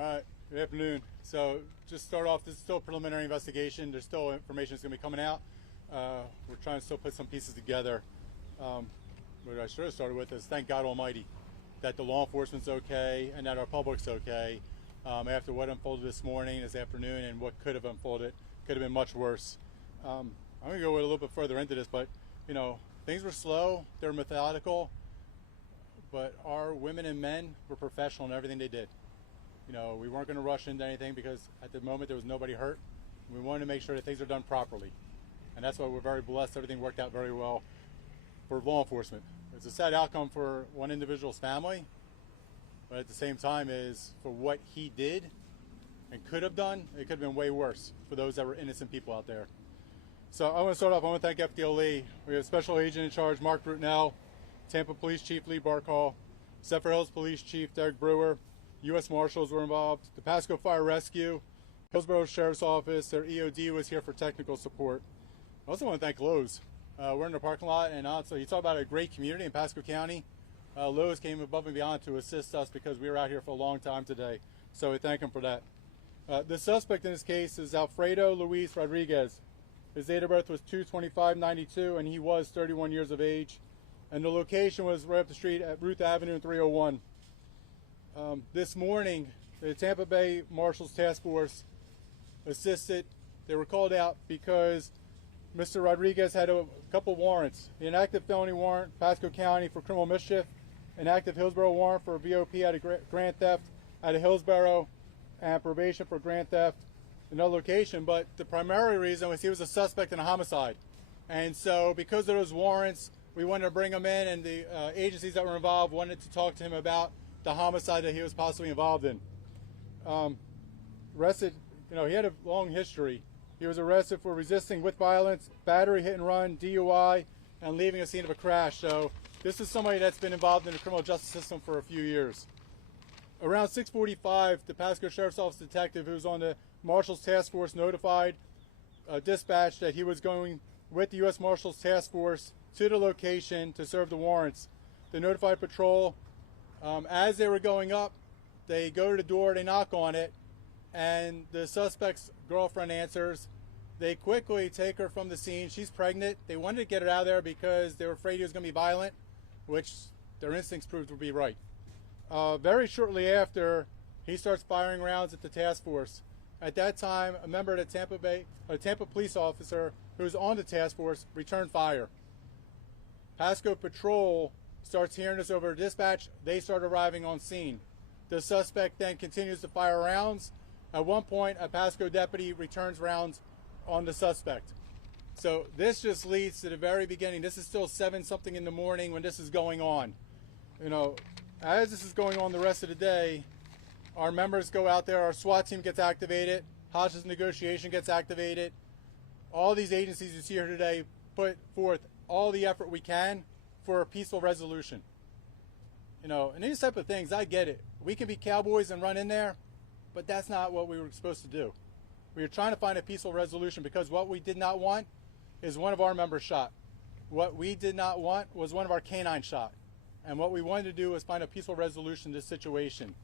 right, good afternoon. So just start off, this is still a preliminary investigation. There's still information that's going to be coming out. We're trying to still put some pieces together. What I should have started with is thank God Almighty that the law enforcement's okay and that our public's okay after what unfolded this morning, this afternoon, and what could have unfolded. Could have been much worse. I'm going to go a little bit further into this, but you know, things were slow, they were methodical, but our women and men were professional in everything they did. You know, we weren't going to rush into anything because at the moment there was nobody hurt. We wanted to make sure that things are done properly. And that's why we're very blessed. Everything worked out very well for law enforcement. It's a sad outcome for one individual's family, but at the same time is for what he did and could have done, it could have been way worse for those that were innocent people out there. So I want to start off, I want to thank FDLE. We have Special Agent in Charge Mark Brutnell, Tampa Police Chief Lee Barcall, Zephyr Hills Police Chief Derek Brewer, U.S. Marshals were involved, the Pasco Fire Rescue, Hillsborough Sheriff's Office, their EOD was here for technical support. I also want to thank Lowe's. We're in the parking lot, and honestly, you talk about a great community in Pasco County. Lowe's came above and beyond to assist us because we were out here for a long time today. So we thank them for that. The suspect in this case is Alfredo Luis Rodriguez. His date of birth was 2/25/92, and he was 31 years of age. And the location was right up the street at Ruth Avenue and 301. This morning, the Tampa Bay Marshals Task Force assisted. They were called out because Mr. Rodriguez had a couple warrants. An active felony warrant, Pasco County for criminal mischief, an active Hillsborough warrant for a VOP out of grand theft out of Hillsborough, and probation for grand theft in another location. But the primary reason was he was a suspect in a homicide. And so because of those warrants, we wanted to bring him in, and the agencies that were involved wanted to talk to him about the homicide that he was possibly involved in. Arrested, you know, he had a long history. He was arrested for resisting with violence, battery, hit and run, DUI, and leaving a scene of a crash. So this is somebody that's been involved in the criminal justice system for a few years. Around 6:45, the Pasco Sheriff's Office detective who was on the Marshals Task Force notified dispatch that he was going with the U.S. Marshals Task Force to the location to serve the warrants. They notified patrol. As they were going up, they go to the door, they knock on it, and the suspect's girlfriend answers. They quickly take her from the scene. She's pregnant. They wanted to get her out of there because they were afraid he was going to be violent, which their instincts proved to be right. Very shortly after, he starts firing rounds at the task force. At that time, a member of the Tampa police officer who was on the task force returned fire. Pasco Patrol starts hearing this over dispatch. They start arriving on scene. The suspect then continues to fire rounds. At one point, a Pasco deputy returns rounds on the suspect. So this just leads to the very beginning. This is still 7-something in the morning when this is going on. You know, as this is going on the rest of the day, our members go out there, our SWAT team gets activated, hostage negotiation gets activated. All these agencies you see here today put forth all the effort we can for a peaceful resolution. You know, and these type of things, I get it. We can be cowboys and run in there, but that's not what we were supposed to do. We were trying to find a peaceful resolution because what we did not want is one of our members shot. What we did not want was one of our canines shot. And what we wanted to do was find a peaceful resolution to this situation.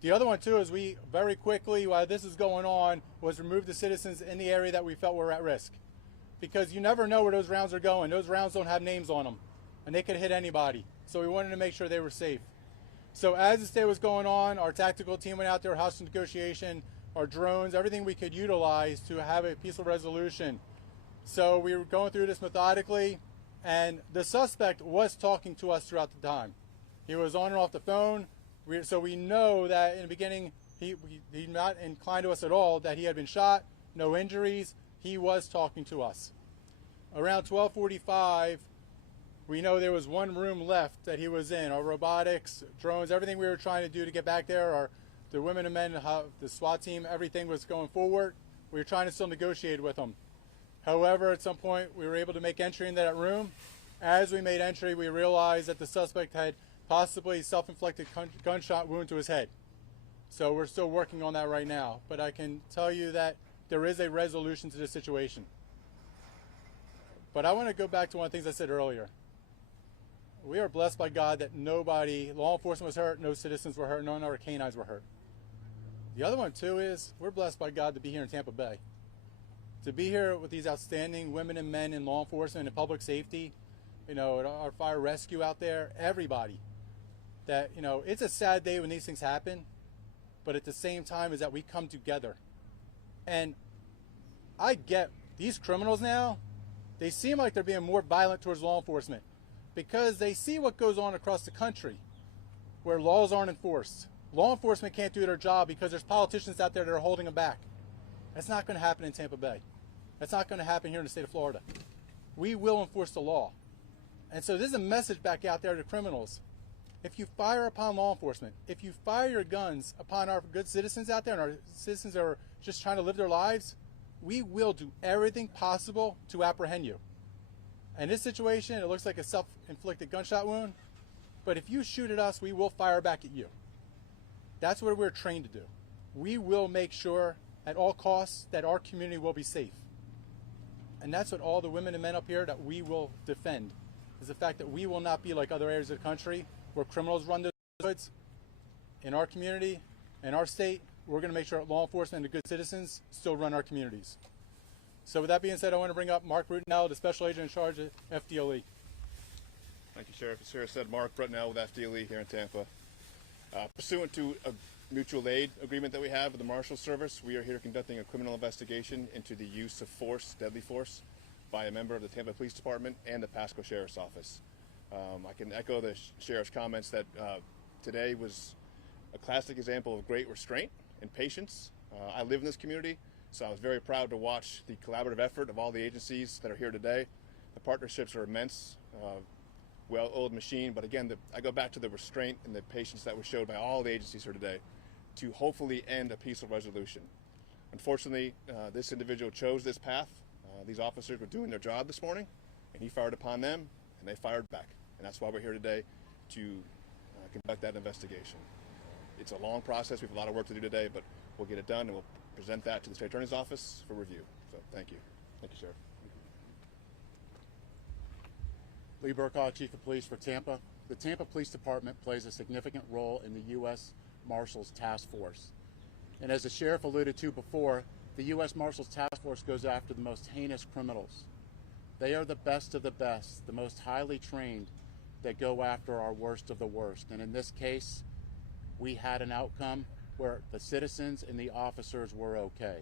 The other one too is we very quickly, while this is going on, was remove the citizens in the area that we felt were at risk. Because you never know where those rounds are going. Those rounds don't have names on them, and they could hit anybody. So we wanted to make sure they were safe. So as this day was going on, our tactical team went out there, hostage negotiation, our drones, everything we could utilize to have a peaceful resolution. So we were going through this methodically, and the suspect was talking to us throughout the time. He was on and off the phone, so we know that in the beginning he not inclined to us at all, that he had been shot, no injuries. He was talking to us. Around 12:45, we know there was one room left that he was in. Our robotics, drones, everything we were trying to do to get back there, the women and men, the SWAT team, everything was going forward. We were trying to still negotiate with him. However, at some point, we were able to make entry into that room. As we made entry, we realized that the suspect had possibly self-inflicted gunshot wound to his head. So we're still working on that right now. But I can tell you that there is a resolution to this situation. But I want to go back to one of the things I said earlier. We are blessed by God that nobody, law enforcement was hurt, no citizens were hurt, none of our canines were hurt. The other one too is we're blessed by God to be here in Tampa Bay. To be here with these outstanding women and men in law enforcement and public safety, our fire rescue out there, everybody. That, it's a sad day when these things happen, but at the same time is that we come together. And I get these criminals now, they seem like they're being more violent towards law enforcement because they see what goes on across the country where laws aren't enforced. Law enforcement can't do their job because there's politicians out there that are holding them back. That's not going to happen in Tampa Bay. That's not going to happen here in the state of Florida. We will enforce the law. And so this is a message back out there to criminals. If you fire upon law enforcement, if you fire your guns upon our good citizens out there and our citizens that are just trying to live their lives, we will do everything possible to apprehend you. In this situation, it looks like a self-inflicted gunshot wound, but if you shoot at us, we will fire back at you. That's what we're trained to do. We will make sure at all costs that our community will be safe. And that's what all the women and men up here that we will defend, is the fact that we will not be like other areas of the country where criminals run the goods. In our community, in our state, we're going to make sure that law enforcement and the good citizens still run our communities. So with that being said, I want to bring up Mark Brutinell, the Special Agent in charge of FDLE. Thank you, Sheriff. As Sheriff said, Mark Brutinell with FDLE here in Tampa. Pursuant to a mutual aid agreement that we have with the Marshals Service, we are here conducting a criminal investigation into the use of force, deadly force, by a member of the Tampa Police Department and the Pasco Sheriff's Office. I can echo the Sheriff's comments that today was a classic example of great restraint and patience. I live in this community, so I was very proud to watch the collaborative effort of all the agencies that are here today. The partnerships are immense, well-oiled machine, but again, I go back to the restraint and the patience that was showed by all the agencies here today to hopefully end a peaceful resolution. Unfortunately, this individual chose this path. These officers were doing their job this morning, and he fired upon them, and they fired back. And that's why we're here today to conduct that investigation. It's a long process. We have a lot of work to do today, but we'll get it done, and we'll present that to the State Attorney's Office for review. So thank you. Thank you, Sheriff. Lee Burkaw, Chief of Police for Tampa. The Tampa Police Department plays a significant role in the U.S. Marshals Task Force. And as the Sheriff alluded to before, the U.S. Marshals Task Force goes after the most heinous criminals. They are the best of the best, the most highly trained that go after our worst of the worst. And in this case, we had an outcome where the citizens and the officers were okay.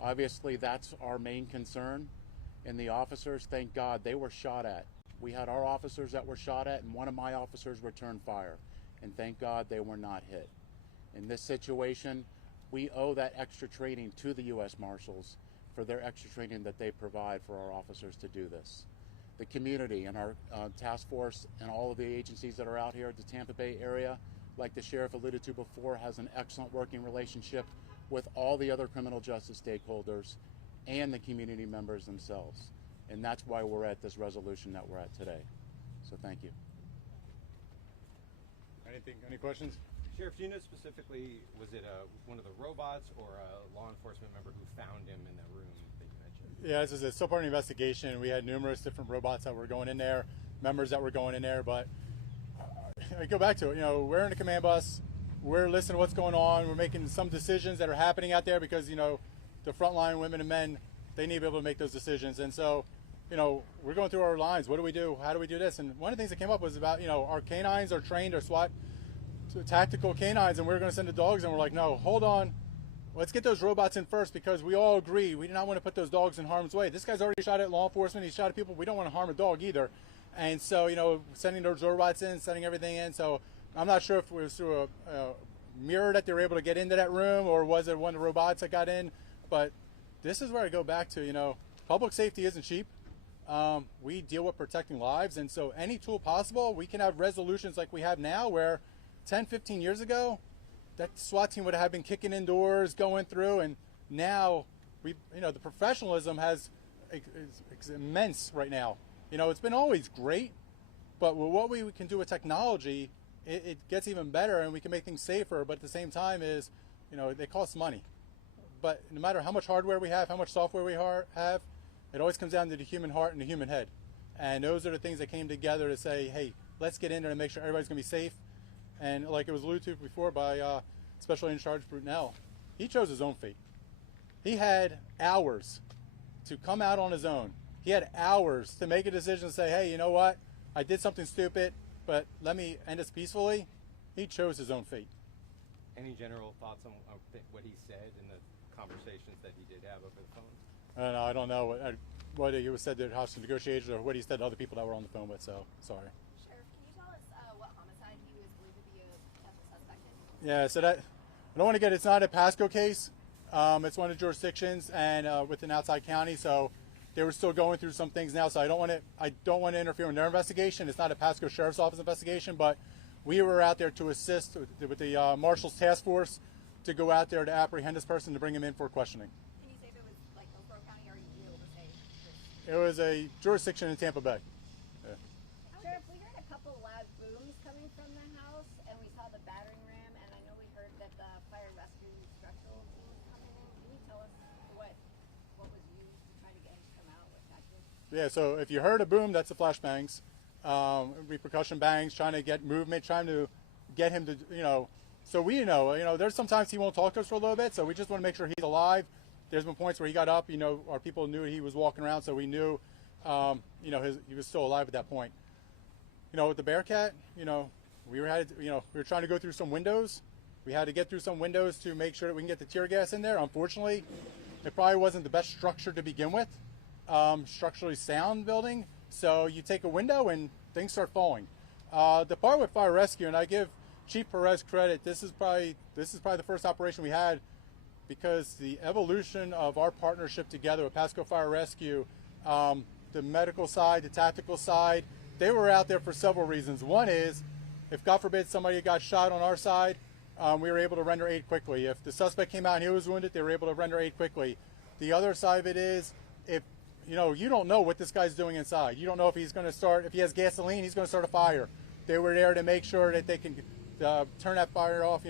Obviously, that's our main concern. And the officers, thank God, they were shot at. We had our officers that were shot at, and one of my officers returned fire. And thank God they were not hit. In this situation, we owe that extra training to the U.S. Marshals for their extra training that they provide for our officers to do this. The community and our task force and all of the agencies that are out here at the Tampa Bay area, like the Sheriff alluded to before, has an excellent working relationship with all the other criminal justice stakeholders and the community members themselves. And that's why we're at this resolution that we're at today. So thank you. Any questions? Sheriff, do you know specifically, was it one of the robots or a law enforcement member who found him in the room that you mentioned? Yeah, this is still part of the investigation. We had numerous different robots that were going in there, members that were going in there, but I go back to it. We're in the command bus. We're listening to what's going on. We're making some decisions that are happening out there because, the frontline women and men, they need to be able to make those decisions. And so, we're going through our lines. What do we do? How do we do this? And one of the things that came up was about, our canines are trained, our SWAT, tactical canines, and we're going to send the dogs, and we're like, no, hold on. Let's get those robots in first because we all agree we do not want to put those dogs in harm's way. This guy's already shot at law enforcement. He's shot at people. We don't want to harm a dog either. And so, sending those robots in, sending everything in. So I'm not sure if it was through a mirror that they were able to get into that room, or was it one of the robots that got in? But this is where I go back to, public safety isn't cheap. We deal with protecting lives, and so any tool possible, we can have resolutions like we have now where 10, 15 years ago, that SWAT team would have been kicking indoors, going through, and now the professionalism is immense right now. It's been always great, but with what we can do with technology, it gets even better, and we can make things safer, but at the same time they cost money. But no matter how much hardware we have, how much software we have, it always comes down to the human heart and the human head. And those are the things that came together to say, hey, let's get in there and make sure everybody's going to be safe. And like it was alluded to before by Special Agent in Charge Brunel, he chose his own fate. He had hours to come out on his own. He had hours to make a decision and say, hey, you know what? I did something stupid, but let me end this peacefully. He chose his own fate. Any general thoughts on what he said in the conversations that he did have over the phone? I don't know what he was said to hostage negotiators or what he said to other people that were on the phone with, so sorry. Sheriff, can you tell us what homicide he was believed to be a potential suspect in? Yeah, so that, I don't want to get, it's not a Pasco case. It's one of the jurisdictions and with an outside county, so they were still going through some things now, so I don't want to interfere in their investigation. It's not a Pasco Sheriff's Office investigation, but we were out there to assist with the Marshals Task Force to go out there to apprehend this person to bring him in for questioning. Can you say if it was like Hillsborough County, or are you able to say? It was a jurisdiction in Tampa Bay. Yeah. Sheriff, we heard a couple loud booms coming from the house, and we saw the battering ram, and I know we heard that the fire rescue structural team was coming in. Can you tell us what was used to try to get him to come out? What tactics? Yeah, so if you heard a boom, that's the flashbangs. Repercussion bangs, trying to get movement, trying to get him to, so we know, there's sometimes he won't talk to us for a little bit, so we just want to make sure he's alive. There's been points where he got up, our people knew he was walking around, so we knew, he was still alive at that point. With the Bearcat, we were trying to go through some windows. We had to get through some windows to make sure that we can get the tear gas in there. Unfortunately, it probably wasn't the best structure to begin with, structurally sound building. So you take a window and things start falling. The part with fire rescue, and I give Chief Perez credit, this is probably the first operation we had, because the evolution of our partnership together with Pasco Fire Rescue, the medical side, the tactical side, they were out there for several reasons. One is, if God forbid somebody got shot on our side, we were able to render aid quickly. If the suspect came out and he was wounded, they were able to render aid quickly. The other side of it is, if you don't know what this guy's doing inside. You don't know if he's going to start, if he has gasoline, he's going to start a fire. They were there to make sure that they can turn that fire off,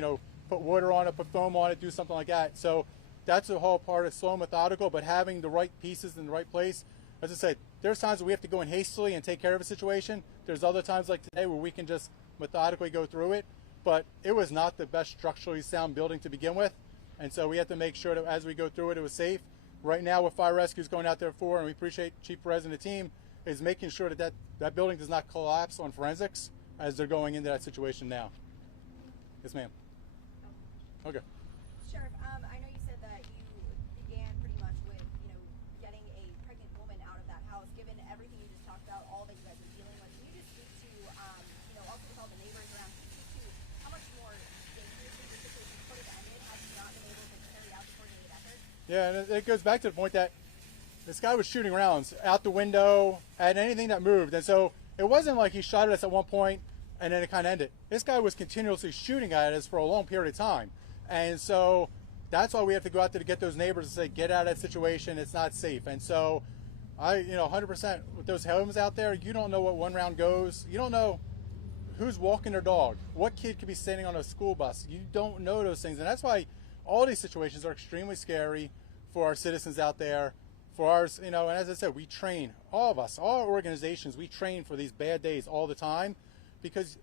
put water on it, put foam on it, do something like that. So that's the whole part of slow and methodical, but having the right pieces in the right place. As I said, there's times where we have to go in hastily and take care of a situation. There's other times like today where we can just methodically go through it, but it was not the best structurally sound building to begin with. And so we have to make sure that as we go through it, it was safe. Right now, what Fire Rescue is going out there for, and we appreciate Chief Perez and the team, is making sure that building does not collapse on forensics as they're going into that situation now. Yes, ma'am. Okay. Sheriff, I know you said that you began pretty much with, getting a pregnant woman out of that house. Given everything you just talked about, all that you guys are dealing with, can you just speak to, also with all the neighbors around, can you speak to how much more dangerous the situation could have ended had you not been able to carry out the coordinated effort? Yeah, and it goes back to the point that this guy was shooting rounds out the window at anything that moved. And so it wasn't like he shot at us at one point and then it kind of ended. This guy was continuously shooting at us for a long period of time. And so that's why we have to go out there to get those neighbors and say, get out of that situation, it's not safe. And so 100% with those homes out there, you don't know what one round goes. You don't know who's walking their dog, what kid could be standing on a school bus. You don't know those things. And that's why all these situations are extremely scary for our citizens out there, for ours, and as I said, we train, all of us, all our organizations, we train for these bad days all the time, because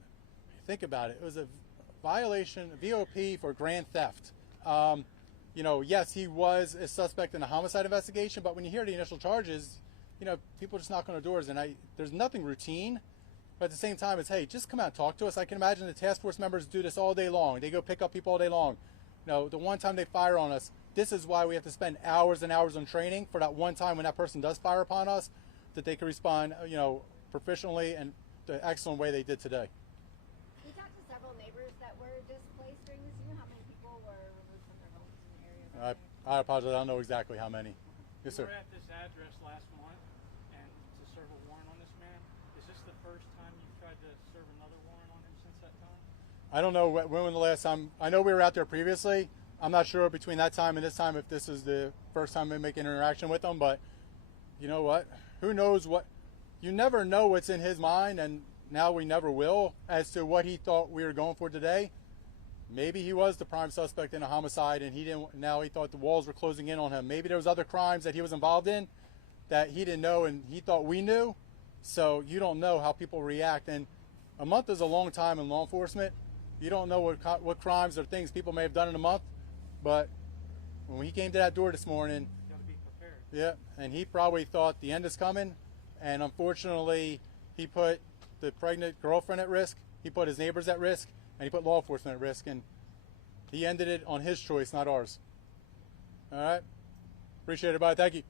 think about it, it was a violation, VOP for grand theft. Yes, he was a suspect in a homicide investigation, but when you hear the initial charges, people just knock on the doors, and there's nothing routine, but at the same time, it's, hey, just come out and talk to us. I can imagine the task force members do this all day long. They go pick up people all day long. The one time they fire on us, this is why we have to spend hours and hours on training for that one time when that person does fire upon us, that they can respond, proficiently and the excellent way they did today. We talked to several neighbors that were displaced during this year. How many people were removed from their homes in the area? I apologize. I don't know exactly how many. Yes, sir. We were at this address last month and to serve a warrant on this man. Is this the first time you've tried to serve another warrant on him since that time? I don't know when was the last time. I know we were out there previously. I'm not sure between that time and this time if this is the first time we make an interaction with him, but you know what? Who knows what? You never know what's in his mind, and now we never will, as to what he thought we were going for today. Maybe he was the prime suspect in a homicide and he didn't. Now he thought the walls were closing in on him. Maybe there was other crimes that he was involved in that he didn't know and he thought we knew. So you don't know how people react. And a month is a long time in law enforcement. You don't know what crimes or things people may have done in a month, but when he came to that door this morning, You gotta be prepared. yeah, and he probably thought the end is coming, and unfortunately, he put the pregnant girlfriend at risk, he put his neighbors at risk, and he put law enforcement at risk, and he ended it on his choice, not ours. All right? Appreciate it, everybody. Thank you.